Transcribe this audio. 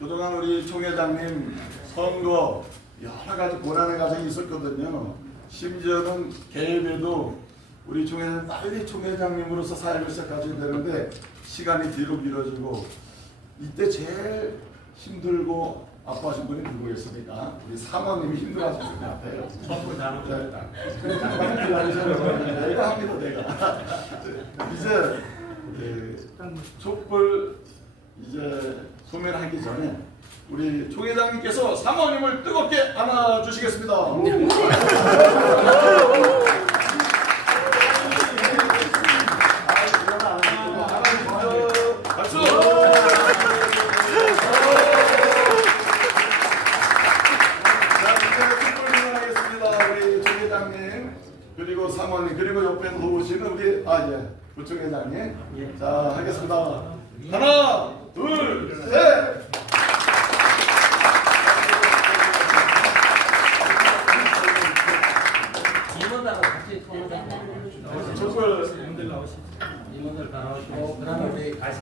그동안 우리 총회장님 선거 여러 가지 고난의 과정이 있었거든요. 심지어는 개입에도 우리 총회장 빨리 총회장님으로서 사역을 시작하셔야 되는데 시간이 뒤로 미뤄지고 이때 제일 힘들고 아파하신 분이 누구겠습니까? 우리 사모님이 힘들어하시는 분 같아요. 전부 다 내가 합니다 내가 이제 예, 촛불 이제 소멸하기 전에 우리 총회장님께서 사모님을 뜨겁게 안아주시겠습니다. 박수! 자, 이제 촛불 진행하겠습니다. 우리 총회장님 그리고 사모님 그리고 옆에서 오시는 우리 아 예 부총회장님 자 하겠습니다. 하나 올라가 같이 통하다. 임원들 나오시죠. 이분들 나오시고 그다음에 우리